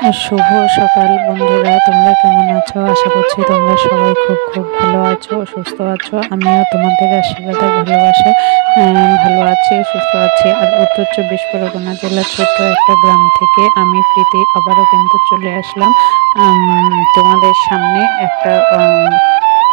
শুভ সকাল বন্ধুরা, তোমরা কেমন আছো? আশা করছি তোমরা সবাই খুব খুব ভালো আছো, সুস্থ আছো। আমিও তোমাদের আশীর্বাদ আর ভালোবাসায় ভালো আছি, সুস্থ আছি। আর উত্তর 24 পরগনা জেলার ছোট্ট একটা গ্রাম থেকে আমি প্রীতি আবারও কিন্তু চলে আসলাম তোমাদের সামনে একটা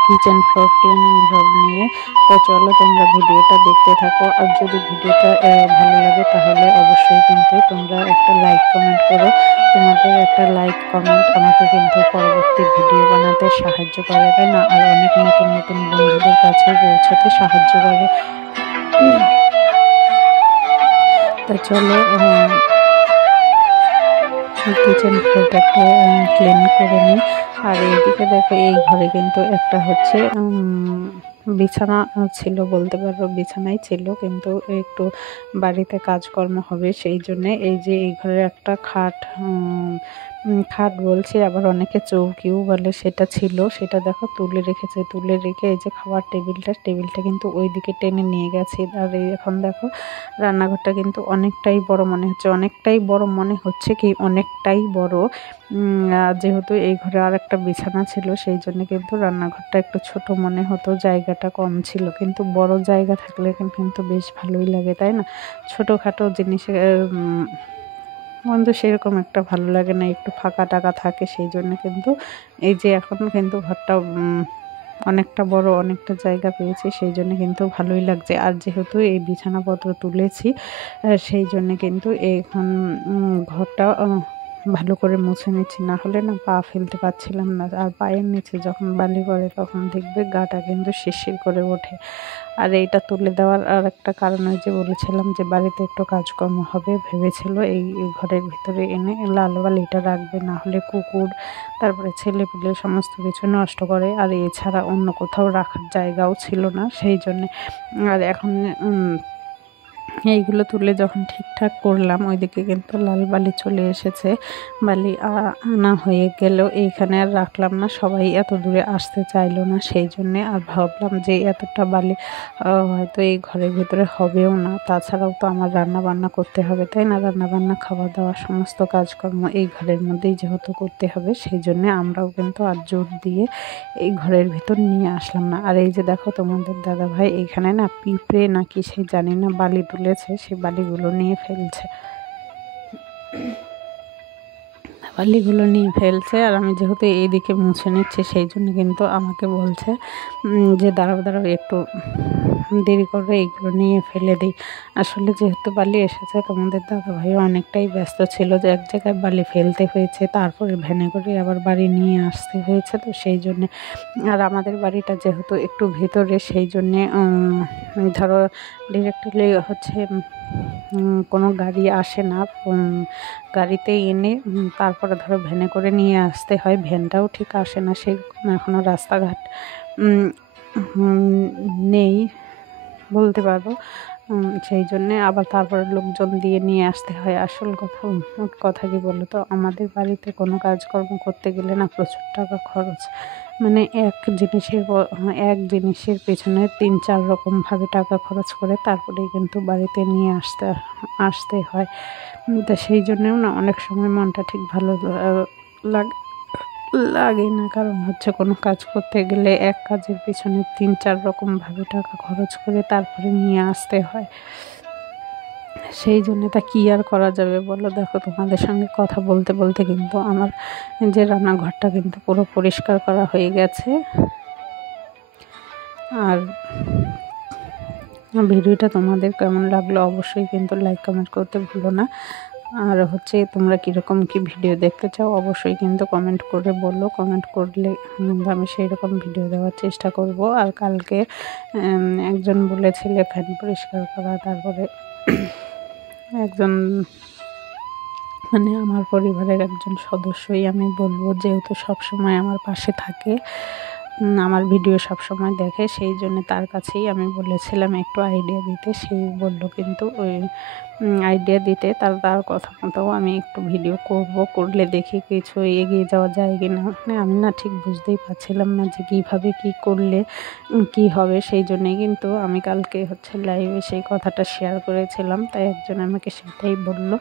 কিচেন ফ্লোর ক্লিনিং ব্লগ নিয়ে। তো চলো তোমরা ভিডিওটা দেখতে থাকো। আর যদি ভিডিওটা ভালো লাগে তাহলে অবশ্যই কিন্তু তোমরা একটা লাইক কমেন্ট করো। তোমাদের একটা লাইক কমেন্ট আমাকে কিন্তু পরবর্তী ভিডিও বানাতে সাহায্য করে, তাই না? আর অনেক নতুন নতুন বন্ধুদের কাছে পৌঁছাতে সাহায্য করে। তা চলো কিচেন ফ্লোরটাকে ক্লিন করে নিই। আর এইদিকে দেখো, এই ঘরে কিন্তু একটা হচ্ছে বিছানা ছিল, বলতে পারো বিছানাই ছিল, কিন্তু একটু বাড়িতে কাজকর্ম হবে সেই জন্যে এই যে এই ঘরে একটা খাট বলছি, আবার অনেকে চৌকিও বলে, সেটা ছিল। সেটা দেখো তুলে রেখেছে, তুলে রেখে এই যে খাবার টেবিলটা কিন্তু ওই দিকে টেনে নিয়ে গেছে। আর এই এখন দেখো রান্নাঘরটা কিন্তু অনেকটাই বড় মনে হচ্ছে, অনেকটাই বড়। যেহেতু এই ঘরে আর একটা বিছানা ছিল সেই জন্য কিন্তু রান্নাঘরটা একটু ছোট মনে হতো, জায়গাটা কম ছিল। কিন্তু বড় জায়গা থাকলে কিন্তু বেশ ভালোই লাগে, তাই না? ছোটোখাটো জিনিসে সেরকম একটা ভালো লাগে না, একটু ফাঁকা টাকা থাকে। সেই জন্য কিন্তু এই যে এখন কিন্তু ঘরটা অনেকটা বড়, অনেকটা জায়গা পেয়েছি, সেই জন্য কিন্তু ভালোই লাগছে। আর যেহেতু এই বিছানাপত্র তুলেছি সেই জন্য কিন্তু এখন ঘরটা ভালো করে মুছে নিচ্ছি, না হলে না পা ফেলতে পারছিলাম না। আর পায়ের নিচে যখন বালি করে তখন দেখবে গাটা কিন্তু শিরশির করে ওঠে। আর এইটা তুলে দেওয়ার আর একটা কারণ, ওই যে বলেছিলাম যে বাড়িতে একটু কাজকর্ম হবে, ভেবেছিল এই ঘরের ভিতরে এনে লাল বালিটা রাখবে, না হলে কুকুর তারপরে ছেলেপিলে সমস্ত কিছু নষ্ট করে। আর এছাড়া অন্য কোথাও রাখার জায়গাও ছিল না, সেই জন্যে। আর এখন এইগুলো তুলে যখন ঠিকঠাক করলাম, ওইদিকে কিন্তু লাল বালি চলে এসেছে। বালি আনা হয়ে গেল, এইখানে আর রাখলাম না, সবাই এত দূরে আসতে চাইলো না, সেই জন্যে। আর ভাবলাম যে এতটা বালি হয়তো এই ঘরের ভিতরে হবেও না। তাছাড়াও তো আমার রান্না বান্না করতে হবে, তাই না? রান্না বান্না, খাওয়া দাওয়া, সমস্ত কাজকর্ম এই ঘরের মধ্যেই যেহেতু করতে হবে, সেই জন্যে আমরাও কিন্তু আর জোর দিয়ে এই ঘরের ভিতর নিয়ে আসলাম না। আর এই যে দেখো তোমাদের দাদা ভাই এইখানে না পিঁপড়ে নাকি সেই জানি না বালি তুলেছে, সেই বালিগুলো নিয়ে ফেলছে, আর আমি যেহেতু এইদিকে মুছে নিচ্ছি সেই জন্য কিন্তু আমাকে বলছে যে দাঁড়াও দাঁড়াও, একটু দেরি করে এইগুলো নিয়ে ফেলে দিই। আসলে যেহেতু বালি এসেছে, তোমাদের দাদাভাই অনেকটাই ব্যস্ত ছিল, যে এক জায়গায় বালি ফেলতে হয়েছে, তারপরে ভ্যানে করে আবার বাড়ি নিয়ে আসতে হয়েছে, তো সেই জন্যে। আর আমাদের বাড়িটা যেহেতু একটু ভেতরে, সেই জন্যে ধরো ডিরেক্টলি হচ্ছে কোনো গাড়ি আসে না, গাড়িতে এনে তারপরে ধরো ভ্যানে করে নিয়ে আসতে হয়। ভ্যানটাও ঠিক আসে না, সেরকম এখনও রাস্তাঘাট নেই বলতে পারবো। সেই জন্যে আবার তারপরে লোকজন দিয়ে নিয়ে আসতে হয়। আসল মোট কথা কি বলো তো, আমাদের বাড়িতে কোনো কাজকর্ম করতে গেলে না প্রচুর টাকা খরচ। মানে এক জিনিসের পেছনে 3-4 রকমভাবে টাকা খরচ করে তারপরেই কিন্তু বাড়িতে নিয়ে আসতে হয়। তা সেই জন্যেও না অনেক সময় মনটা ঠিক ভালো লাগে না, কারণ হচ্ছে কোনো কাজ করতে গেলে এক কাজের পিছনে 3-4 রকমভাবে টাকা খরচ করে তারপরে নিয়ে আসতে হয়। সেই জন্য তা কী আর করা যাবে বলো? দেখো তোমাদের সঙ্গে কথা বলতে বলতে কিন্তু আমার যে রান্নাঘরটা কিন্তু পুরো পরিষ্কার করা হয়ে গেছে। আর ভিডিওটা তোমাদের কেমন লাগলো অবশ্যই কিন্তু লাইক কমেন্ট করতে ভুলো না। আর হচ্ছে তোমরা কীরকম কী ভিডিও দেখতে চাও অবশ্যই কিন্তু কমেন্ট করে বলো, কমেন্ট করলে আমি সেই রকম ভিডিও দেওয়ার চেষ্টা করব। আর কালকে একজন বলেছিলে ফ্যান পরিষ্কার করা, তারপরে একজন মানে আমার পরিবারের একজন সদস্যই আমি বলবো, যেহেতু সবসময় আমার পাশে থাকে, আমার ভিডিও সব সময় দেখে, সেই জন্য তার কাছেই আমি বলেছিলাম একটু আইডিয়া দিতে। সেই বলল কিন্তু ওই আইডিয়া দিতে, তার কথা মতো আমি একটু ভিডিও করলে দেখি কিছু এগিয়ে যাওয়া যায় কি না। মানে আমি না ঠিক বুঝতেই পারছিলাম না যে কীভাবে কী করলে কি হবে। সেই জন্যেই কিন্তু আমি কালকে লাইভে সেই কথাটা শেয়ার করেছিলাম, তাই একজন আমাকে সেটাই বলল।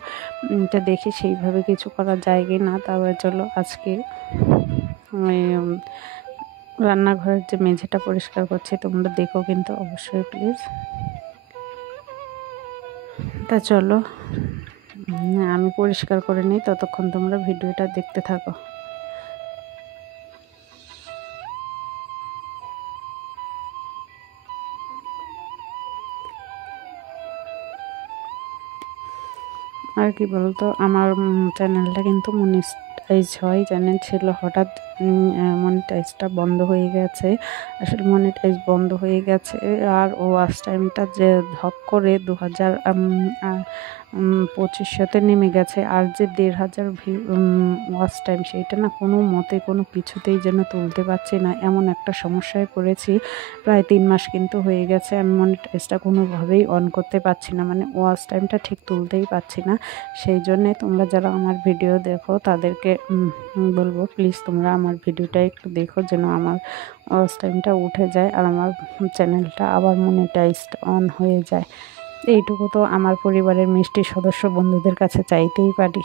তো দেখি সেইভাবে কিছু করা যায় কি না। তারপরে চলো আজকে রান্নাঘরের যে মেঝেটা পরিষ্কার করছি, তোমরা দেখো কিন্তু অবশ্যই প্লিজ। তা চলো আমি পরিষ্কার করে নিই, ততক্ষণ তোমরা ভিডিওটা দেখতে থাকো। আর কি বলতো, আমার চ্যানেলটা কিন্তু মনিটাইজ হয় চ্যানেল ছিল, হঠাৎ মনিটাইজটা বন্ধ হয়ে গেছে। আসলে মনিটাইজ বন্ধ হয়ে গেছে আর ওয়াচ টাইমটা যে ধপ করে 2500-তে নেমে গেছে। আর যে 1500 ওয়াচ টাইম, সেইটা না কোনো মতে কোনো কিছুতেই যেন তুলতে পারছি না, এমন একটা সমস্যায় পড়েছি। প্রায় 3 মাস কিন্তু হয়ে গেছে আমি মনিটাইজটা কোনোভাবেই অন করতে পারছি না, মানে ওয়াচ টাইমটা ঠিক তুলতেই পারছি না। সেই জন্যে তোমরা যারা আমার ভিডিও দেখো তাদেরকে বলবো প্লিজ তোমরা আমার ভিডিওটা একটু দেখো, যেন আমার ওয়াচ টাইমটা উঠে যায় আর আমার চ্যানেলটা আবার মনিটাইজড অন হয়ে যায়। এইটুকু তো আমার পরিবারের মিষ্টি সদস্য বন্ধুদের কাছে চাইতেই পারি।